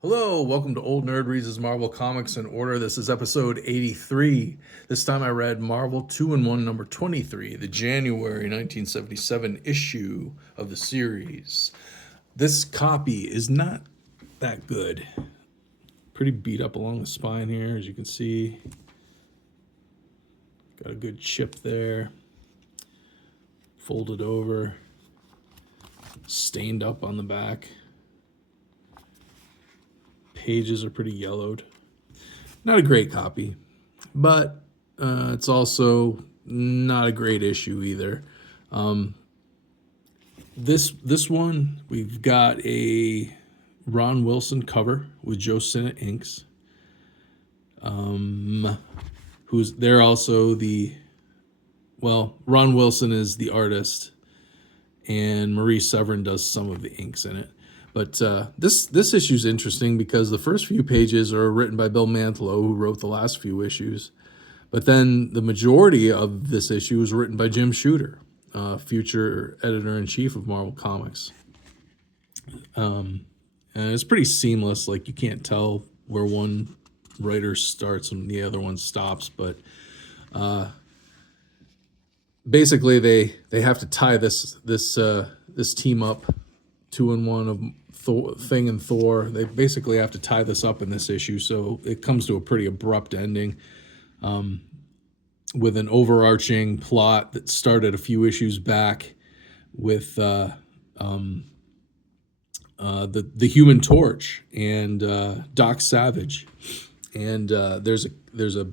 Hello, welcome to Old Nerd Reads His Marvel Comics in Order. This is episode 83. This time I read Marvel 2-in-1 number 23, the January 1977 issue of the series. This copy is not that good. Pretty beat up along the spine here, as you can see. Got a good chip there. Folded over. Stained up on the back. Pages are pretty yellowed. Not a great copy, but it's also not a great issue either. This one, we've got a Ron Wilson cover with Joe Sinnott inks. Who's they're also Ron Wilson is the artist, and Marie Severin does some of the inks in it. But this issue is interesting because the first few pages are written by Bill Mantlo, who wrote the last few issues. But then the majority of this issue was written by Jim Shooter, future editor-in-chief of Marvel Comics. And it's pretty seamless. Like, you can't tell where one writer starts and the other one stops. But basically, they have to tie this team up, 2-in-1 of Thing and Thor. They basically have to tie this up in this issue, so it comes to a pretty abrupt ending, with an overarching plot that started a few issues back with the Human Torch and Doc Savage, and there's a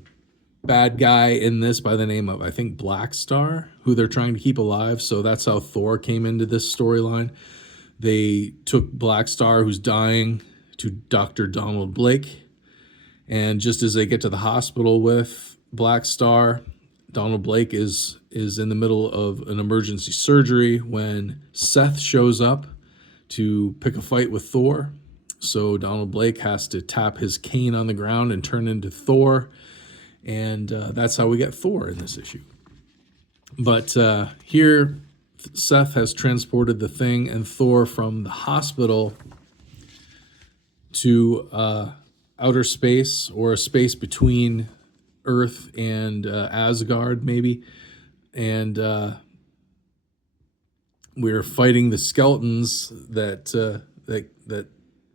bad guy in this by the name of, I think, Black Star, who they're trying to keep alive. So that's how Thor came into this storyline. They took Black Star, who's dying, to Dr. Donald Blake. And just as they get to the hospital with Black Star, Donald Blake is in the middle of an emergency surgery when Seth shows up to pick a fight with Thor. So Donald Blake has to tap his cane on the ground and turn into Thor. And that's how we get Thor in this issue. But here, Seth has transported the Thing and Thor from the hospital to outer space, or a space between Earth and Asgard, maybe. And we're fighting the skeletons that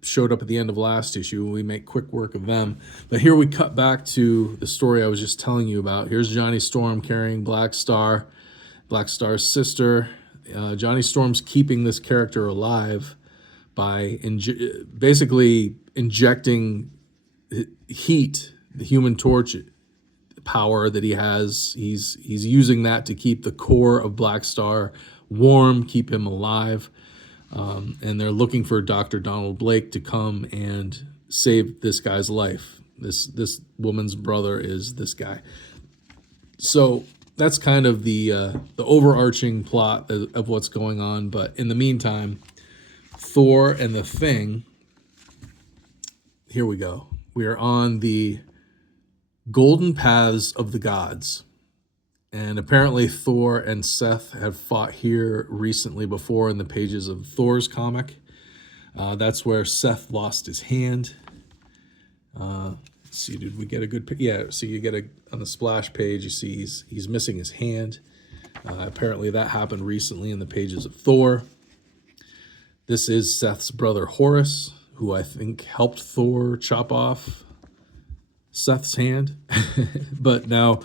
showed up at the end of last issue. We make quick work of them. But here we cut back to the story I was just telling you about. Here's Johnny Storm carrying Black Star, Black Star's sister. Johnny Storm's keeping this character alive by basically injecting heat, the Human Torch power that he has. He's using that to keep the core of Black Star warm, keep him alive. And they're looking for Dr. Donald Blake to come and save this guy's life. This woman's brother is this guy. So that's kind of the overarching plot of what's going on. But in the meantime, Thor and the Thing, here we go. We are on the golden paths of the gods. And apparently Thor and Seth have fought here recently before in the pages of Thor's comic. That's where Seth lost his hand. Let's see, did we get a good... Yeah, so you get on the splash page, you see he's missing his hand. Apparently that happened recently in the pages of Thor. This is Seth's brother Horus, who I think helped Thor chop off Seth's hand. But now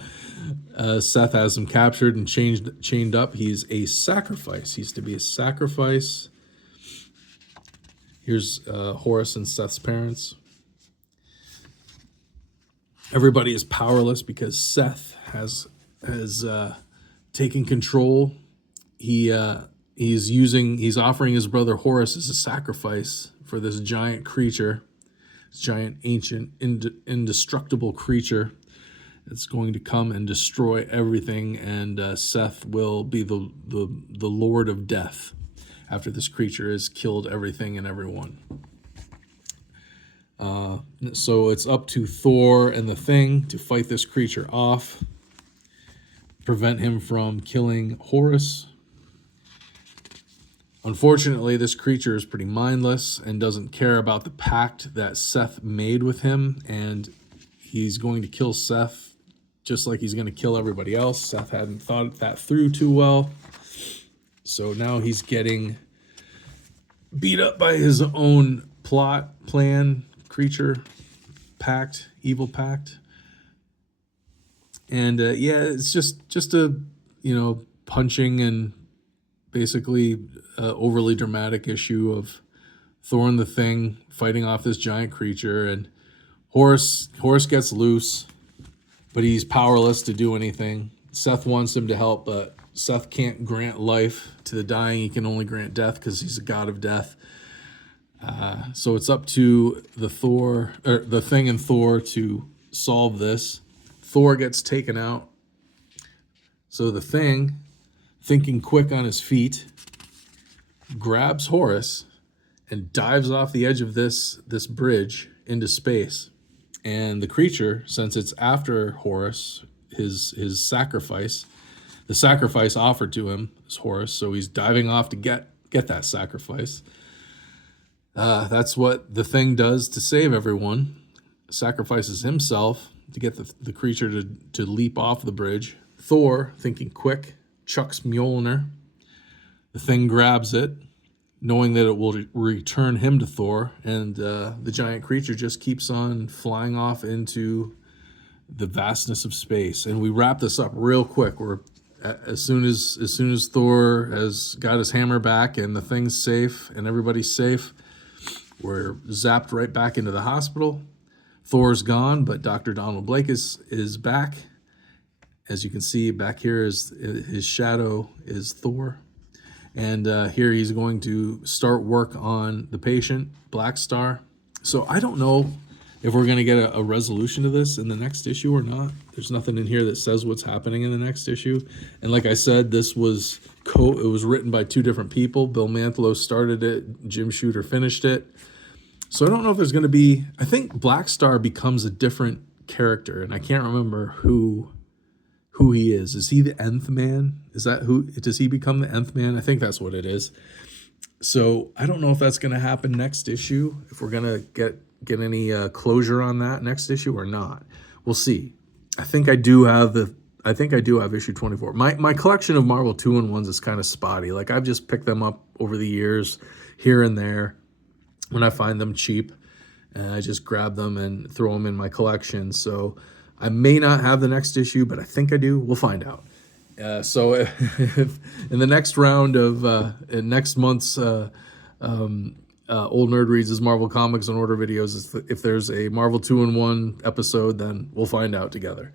Seth has him captured and chained up. He's a sacrifice. He's to be a sacrifice. Here's Horus and Seth's parents. Everybody is powerless because Seth has taken control. He's offering his brother Horus as a sacrifice for this giant creature, this giant, ancient, indestructible creature that's going to come and destroy everything. And Seth will be the Lord of Death after this creature has killed everything and everyone. So it's up to Thor and the Thing to fight this creature off, prevent him from killing Horus. Unfortunately, this creature is pretty mindless and doesn't care about the pact that Seth made with him, and he's going to kill Seth just like he's going to kill everybody else. Seth hadn't thought that through too well, so now he's getting beat up by his own plan, creature, pact, evil pact. And yeah, it's just a, punching and basically overly dramatic issue of Thor and the Thing fighting off this giant creature, and Horus gets loose, but he's powerless to do anything. Seth wants him to help, but Seth can't grant life to the dying. He can only grant death because he's a god of death. So it's up to the Thing and Thor to solve this. Thor gets taken out. So the Thing, thinking quick on his feet, grabs Horus and dives off the edge of this bridge into space. And the creature, since it's after Horus, his sacrifice, the sacrifice offered to him is Horus, so he's diving off to get that sacrifice. That's what the Thing does to save everyone. Sacrifices himself to get the creature to leap off the bridge. Thor, thinking quick, chucks Mjolnir. The Thing grabs it, knowing that it will return him to Thor, and the giant creature just keeps on flying off into the vastness of space. And we wrap this up real quick. We're as soon as Thor has got his hammer back and the Thing's safe and everybody's safe, we're zapped right back into the hospital. Thor's gone, but Dr. Donald Blake is back. As you can see back here, is his shadow is Thor. And here he's going to start work on the patient, Black Star. So I don't know if we're going to get a resolution to this in the next issue or not. There's nothing in here that says what's happening in the next issue. And like I said, this was it was written by two different people. Bill Mantlo started it, Jim Shooter finished it. So I don't know if there's going to be, I think Black Star becomes a different character, and I can't remember who he is. Is he the Nth Man? Is that who? Does he become the Nth Man? I think that's what it is. So I don't know if that's going to happen next issue, if we're going to get any closure on that next issue or not. We'll see. I think I do have issue 24. My collection of Marvel 2-in-1s is kind of spotty. Like, I've just picked them up over the years here and there when I find them cheap, and I just grab them and throw them in my collection. So I may not have the next issue, but I think I do. We'll find out. So if in the next round of next month's Old Nerd Reads his Marvel Comics in Order videos, if there's a Marvel 2-in-1 episode, then we'll find out together.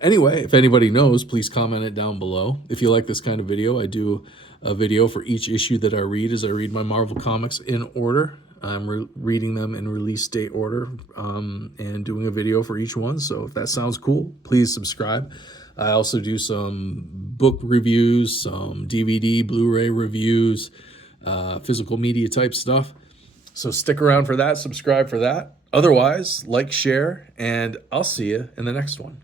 Anyway, if anybody knows, please comment it down below. If you like this kind of video, I do a video for each issue that I read as I read my Marvel Comics in order. I'm reading them in release date order and doing a video for each one. So if that sounds cool, please subscribe. I also do some book reviews, some DVD, Blu-ray reviews, physical media type stuff. So stick around for that, subscribe for that. Otherwise, like, share, and I'll see you in the next one.